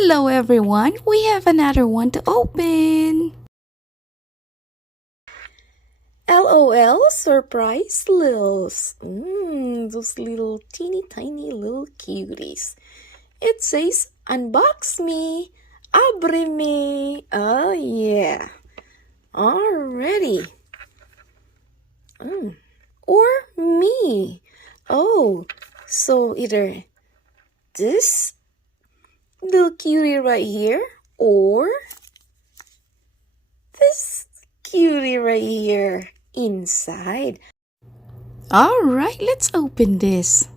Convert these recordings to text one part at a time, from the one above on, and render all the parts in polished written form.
Hello everyone, we have another one to open. LOL surprise LILS. Those little teeny tiny little cuties. It says unbox me, abre me. Oh yeah, already. Or me. Oh, so either this little cutie right here or this cutie right here inside. All right, let's open this.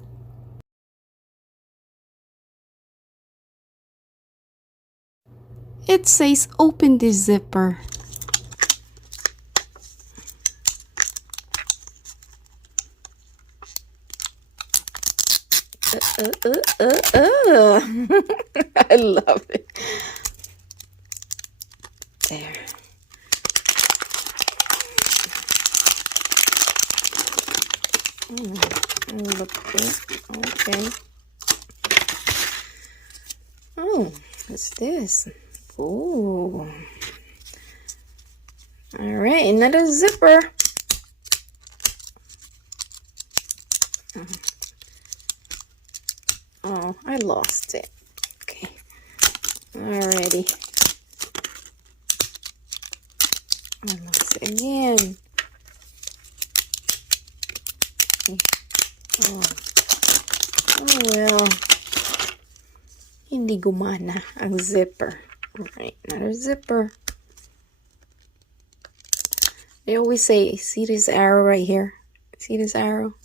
It says open the zipper. I love it. There. Okay. Oh, what's this? Oh. All right, another zipper. Oh, I lost it. Okay. Alrighty. I lost it again. Oh well. Hindi gumana ang zipper. Alright, another zipper. They always say, see this arrow right here? See this arrow?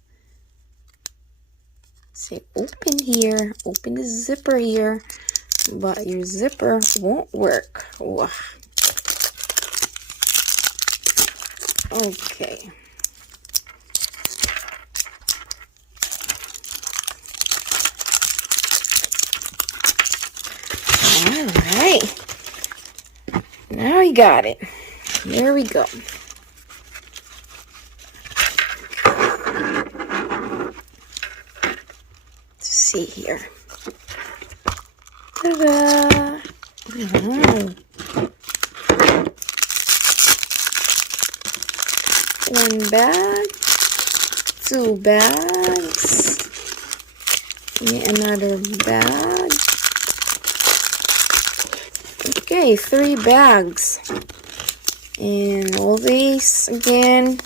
Say open here, open the zipper here, but your zipper won't work. Wow. Okay. All right. Now we got it. There we go. See here. Ta-da! One bag, two bags, another bag. Okay, 3 bags. And all these again.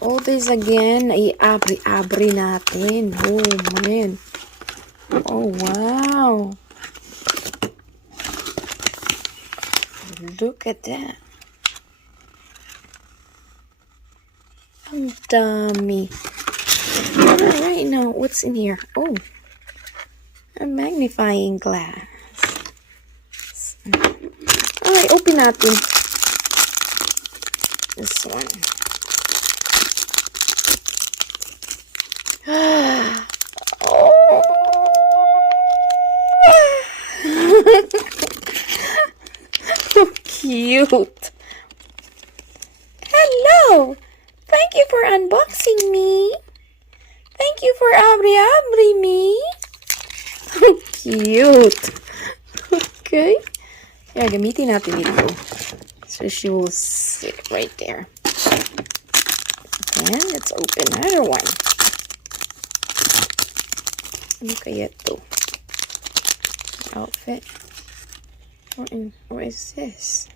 All these again, i-abri natin. Oh, man. Oh, wow. Look at that. Ang dami. Alright, now, what's in here? Oh, a magnifying glass. Alright, open natin. This one. Oh. So cute. Hello. Thank you for unboxing me. Thank you for abri me. So cute. Okay. Yeah, gamitin natin ito. So she will sit right there. And let's open another one. Ano kaya ito? Outfit. What is this?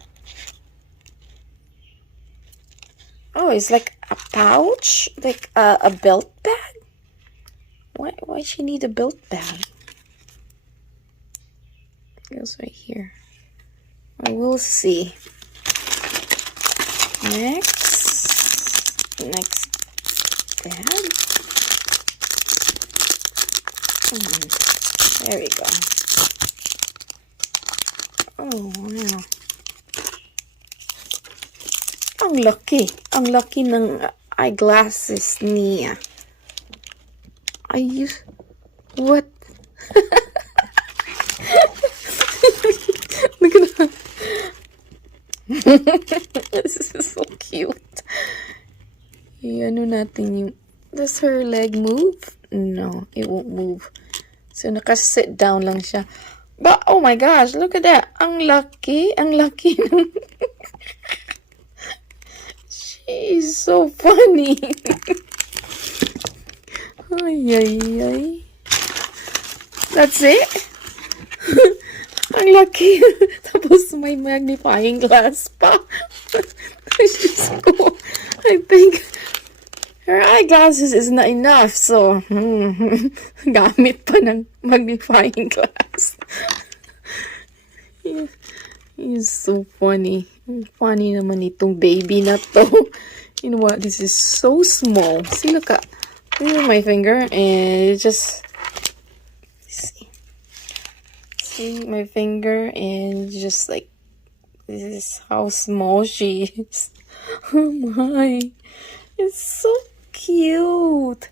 Oh, it's like a pouch? Like a belt bag? Why she need a belt bag? It goes right here. I will see. Next bag. There we go. Oh, wow. Ang laki. Ang laki ng eyeglasses niya. What? Look at that. This is so cute. Ano natin yung... Does her leg move? No, it won't move. So, naka-sit down lang siya. But, oh my gosh, look at that. Ang laki ng... She's so funny. Ay, ay, ay. That's it? Ang laki. Tapos may magnifying glass pa. Diyos ko. I think her eyeglasses is not enough. So, gamit pa ng magnifying glass. He's so funny. Funny naman itong baby na to. You know what? This is so small. See, look at my finger. And it just... See my finger, and just like, this is how small she is. Oh my, it's so cute.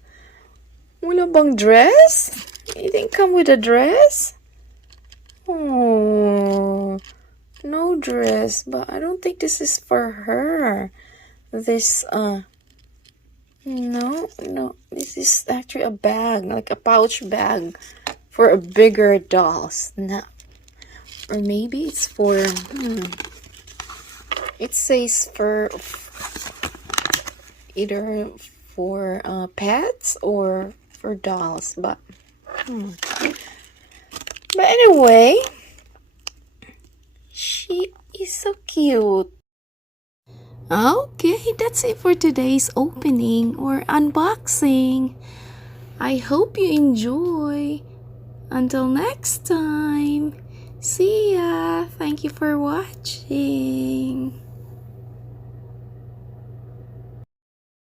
Wala bang dress? It didn't come with a dress? Oh, no dress, but I don't think this is for her. This, no, this is actually a bag, like a pouch bag. For a bigger dolls. No. Or maybe it's for... It says for... Either for pets or for dolls. But... But anyway... She is so cute. Okay, that's it for today's opening or unboxing. I hope you enjoy. Until next time, see ya. Thank you for watching.